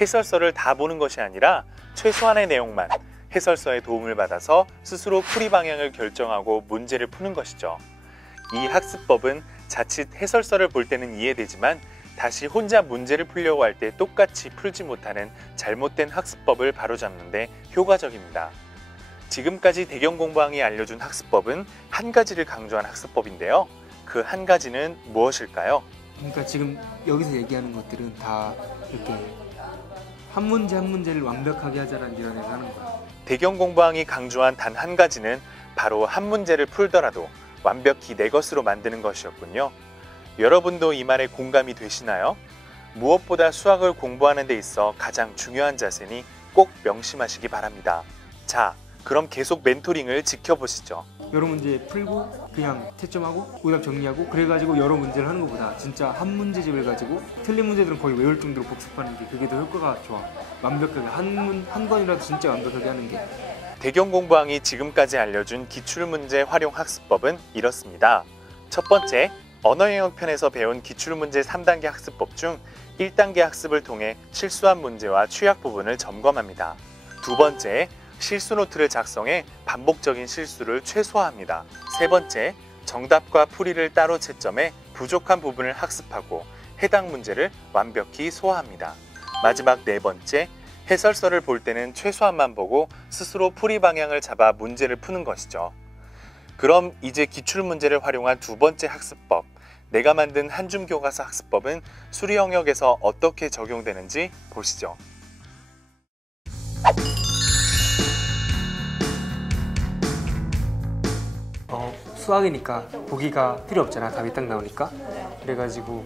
해설서를 다 보는 것이 아니라 최소한의 내용만 해설서의 도움을 받아서 스스로 풀이 방향을 결정하고 문제를 푸는 것이죠. 이 학습법은 자칫 해설서를 볼 때는 이해되지만 다시 혼자 문제를 풀려고 할 때 똑같이 풀지 못하는 잘못된 학습법을 바로잡는 데 효과적입니다. 지금까지 대경공부왕이 알려준 학습법은 한 가지를 강조한 학습법인데요. 그 한 가지는 무엇일까요? 그러니까 지금 여기서 얘기하는 것들은 다 이렇게 한 문제 한 문제를 완벽하게 하자라는 이론에서 하는 거야. 대경공부왕이 강조한 단 한 가지는 바로 한 문제를 풀더라도 완벽히 내 것으로 만드는 것이었군요. 여러분도 이 말에 공감이 되시나요? 무엇보다 수학을 공부하는 데 있어 가장 중요한 자세니 꼭 명심하시기 바랍니다. 자, 그럼 계속 멘토링을 지켜보시죠. 여러 문제 풀고 그냥 채점하고 오답 정리하고 그래가지고 여러 문제를 하는 것보다 진짜 한 문제집을 가지고 틀린 문제들은 거의 외울 정도로 복습하는 게 그게 더 효과가 좋아. 완벽하게 한 번이라도 진짜 완벽하게 하는 게. 대경공부왕이 지금까지 알려준 기출문제 활용 학습법은 이렇습니다. 첫 번째, 언어영역편에서 배운 기출문제 3단계 학습법 중 1단계 학습을 통해 실수한 문제와 취약 부분을 점검합니다. 두 번째, 실수 노트를 작성해 반복적인 실수를 최소화합니다. 세 번째, 정답과 풀이를 따로 채점해 부족한 부분을 학습하고 해당 문제를 완벽히 소화합니다. 마지막 네 번째, 해설서를 볼 때는 최소한만 보고 스스로 풀이 방향을 잡아 문제를 푸는 것이죠. 그럼 이제 기출문제를 활용한 두 번째 학습법, 내가 만든 한줌 교과서 학습법은 수리 영역에서 어떻게 적용되는지 보시죠. 수학이니까 보기가 필요 없잖아. 답이 딱 나오니까. 그래가지고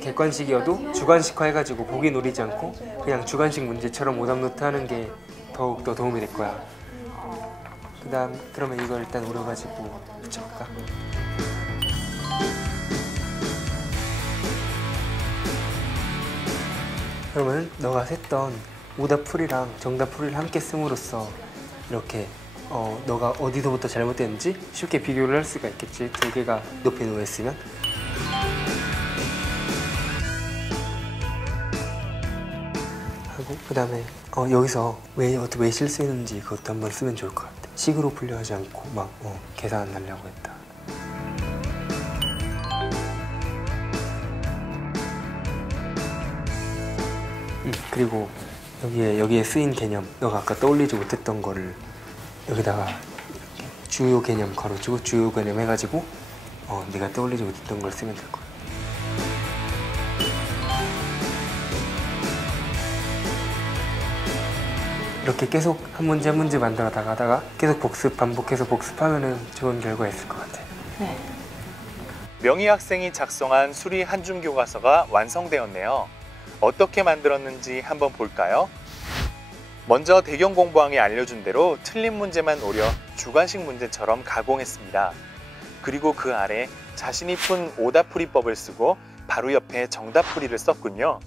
객관식이어도 주관식화 해가지고 보기 노리지 않고 그냥 주관식 문제처럼 오답 노트 하는 게 더욱더 도움이 될 거야. 그러면 이걸 일단 오려가지고 붙여볼까? 그러면 너가 셌던 오답 풀이랑 정답 풀이를 함께 씀으로써 이렇게 너가 어디서부터 잘못됐는지 쉽게 비교를 할 수가 있겠지. 두 개가 높이 놓여있으면. 하고 그 다음에 여기서 왜 실수했는지 그것도 한번 쓰면 좋을 것 같아. 식으로 풀려 하지 않고 막 계산 안 하려고 했다. 그리고 여기에 쓰인 개념, 너가 아까 떠올리지 못했던 거를 여기다가 주요 개념 가로치고 주요 개념 해가지고 네가 떠올리지 못했던 걸 쓰면 될 거야. 이렇게 계속 한 문제 한 문제 만들어 나가다가 계속 반복해서 복습하면은 좋은 결과가 있을 것 같아. 네. 명희 학생이 작성한 수리 한줌 교과서가 완성되었네요. 어떻게 만들었는지 한번 볼까요? 먼저 대경공부왕이 알려준 대로 틀린 문제만 오려 주관식 문제처럼 가공했습니다. 그리고 그 아래 자신이 푼 오답풀이법을 쓰고 바로 옆에 정답풀이를 썼군요.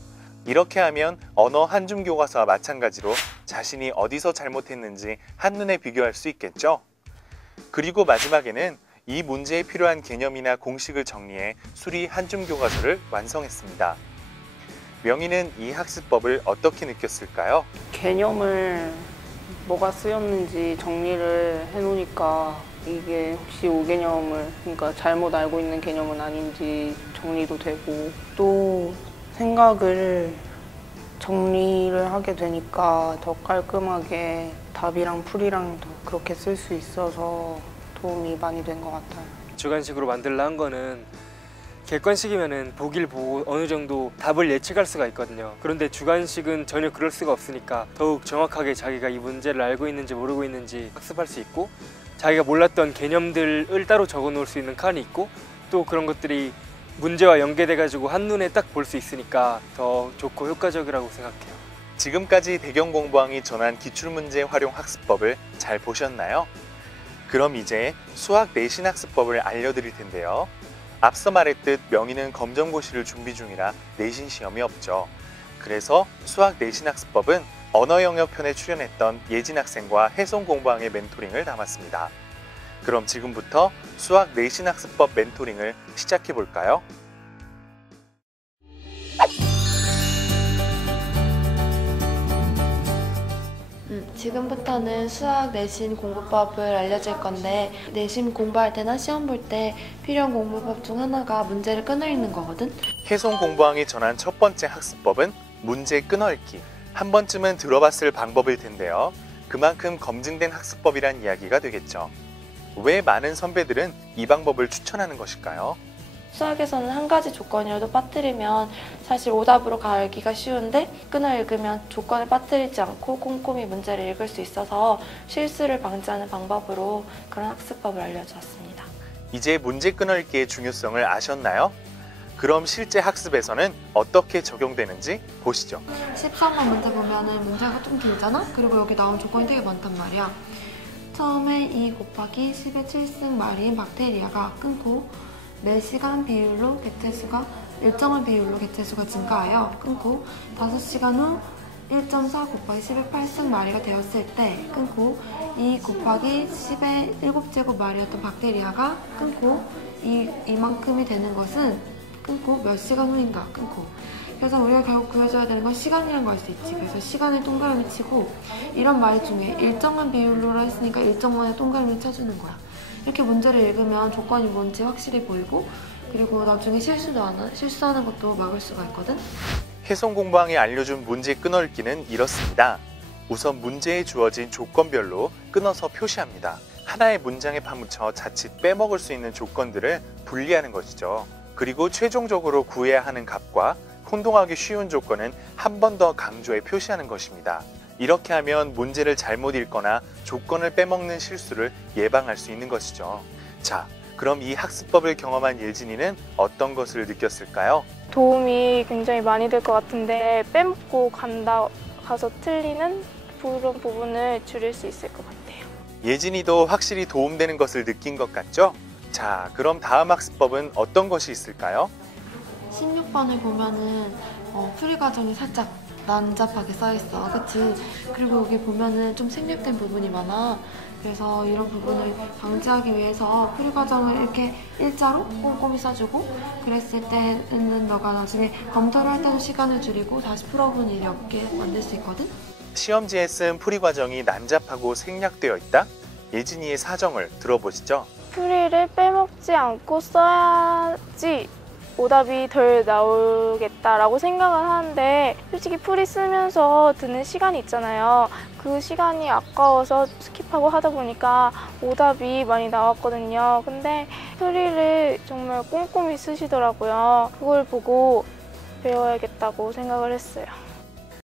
이렇게 하면 언어 한줌 교과서와 마찬가지로 자신이 어디서 잘못했는지 한눈에 비교할 수 있겠죠? 그리고 마지막에는 이 문제에 필요한 개념이나 공식을 정리해 수리 한줌 교과서를 완성했습니다. 명희는 이 학습법을 어떻게 느꼈을까요? 개념을 뭐가 쓰였는지 정리를 해놓으니까 이게 혹시 5개념을 그러니까 잘못 알고 있는 개념은 아닌지 정리도 되고 또 생각을 정리를 하게 되니까 더 깔끔하게 답이랑 풀이랑 더 그렇게 쓸 수 있어서 도움이 많이 된 것 같아요. 주관식으로 만들려 한 거는 객관식이면은 보기를 보고 어느 정도 답을 예측할 수가 있거든요. 그런데 주관식은 전혀 그럴 수가 없으니까 더욱 정확하게 자기가 이 문제를 알고 있는지 모르고 있는지 학습할 수 있고 자기가 몰랐던 개념들을 따로 적어 놓을 수 있는 칸이 있고 또 그런 것들이 문제와 연계돼 가지고 한눈에 딱 볼 수 있으니까 더 좋고 효과적이라고 생각해요. 지금까지 대경공부왕이 전한 기출문제 활용 학습법을 잘 보셨나요? 그럼 이제 수학 내신 학습법을 알려드릴 텐데요. 앞서 말했듯 명희는 검정고시를 준비 중이라 내신 시험이 없죠. 그래서 수학 내신 학습법은 언어 영역 편에 출연했던 예진 학생과 혜송 공부왕의 멘토링을 담았습니다. 그럼 지금부터 수학 내신 학습법 멘토링을 시작해 볼까요? 지금부터는 수학 내신 공부법을 알려줄 건데 내신 공부할 때나 시험 볼 때 필요한 공부법 중 하나가 문제를 끊어 읽는 거거든? 혜송 공부왕이 전한 첫 번째 학습법은 문제 끊어읽기. 한 번쯤은 들어봤을 방법일 텐데요. 그만큼 검증된 학습법이란 이야기가 되겠죠. 왜 많은 선배들은 이 방법을 추천하는 것일까요? 수학에서는 한 가지 조건이라도 빠뜨리면 사실 오답으로 가기가 쉬운데 끊어 읽으면 조건을 빠뜨리지 않고 꼼꼼히 문제를 읽을 수 있어서 실수를 방지하는 방법으로 그런 학습법을 알려주었습니다. 이제 문제 끊어읽기의 중요성을 아셨나요? 그럼 실제 학습에서는 어떻게 적용되는지 보시죠. 13번 문제 보면은 문제가 좀 길잖아? 그리고 여기 나온 조건이 되게 많단 말이야. 처음에 2 곱하기 10의 7승 말인 박테리아가 끊고 매 시간 비율로 개체수가 일정한 비율로 개체수가 증가하여 끊고 5시간 후 1.4 곱하기 10의 8승 마리가 되었을 때 끊고 2 곱하기 10의 7제곱 마리였던 박테리아가 끊고 이만큼이 되는 것은 끊고 몇 시간 후인가 끊고. 그래서 우리가 결국 구해줘야 되는 건 시간이라는 걸 알 수 있지. 그래서 시간을 동그라미 치고 이런 말 중에 일정한 비율로 했으니까 일정만의 동그라미 쳐주는 거야. 이렇게 문제를 읽으면 조건이 뭔지 확실히 보이고 그리고 나중에 실수하는 것도 막을 수가 있거든. 혜송 공부왕이 알려준 문제 끊어읽기는 이렇습니다. 우선 문제에 주어진 조건별로 끊어서 표시합니다. 하나의 문장에 파묻혀 자칫 빼먹을 수 있는 조건들을 분리하는 것이죠. 그리고 최종적으로 구해야 하는 값과 혼동하기 쉬운 조건은 한 번 더 강조해 표시하는 것입니다. 이렇게 하면 문제를 잘못 읽거나 조건을 빼먹는 실수를 예방할 수 있는 것이죠. 자, 그럼 이 학습법을 경험한 예진이는 어떤 것을 느꼈을까요? 도움이 굉장히 많이 될 것 같은데 빼먹고 가서 틀리는 그런 부분을 줄일 수 있을 것 같아요. 예진이도 확실히 도움되는 것을 느낀 것 같죠? 자, 그럼 다음 학습법은 어떤 것이 있을까요? 16번을 보면은 풀이 과정이 살짝 난잡하게 써있어. 그치? 그리고 여기 보면은 좀 생략된 부분이 많아. 그래서 이런 부분을 방지하기 위해서 풀이 과정을 이렇게 일자로 꼼꼼히 써주고 그랬을 때는 너가 나중에 검토를 할 때도 시간을 줄이고 다시 풀어보는 일이 없게 만들 수 있거든? 시험지에 쓴 풀이 과정이 난잡하고 생략되어 있다? 예진이의 사정을 들어보시죠. 풀이를 빼먹지 않고 써야지 오답이 덜 나오겠다라고 생각을 하는데 솔직히 풀이 쓰면서 드는 시간이 있잖아요. 그 시간이 아까워서 스킵하고 하다 보니까 오답이 많이 나왔거든요. 근데 풀이를 정말 꼼꼼히 쓰시더라고요. 그걸 보고 배워야겠다고 생각을 했어요.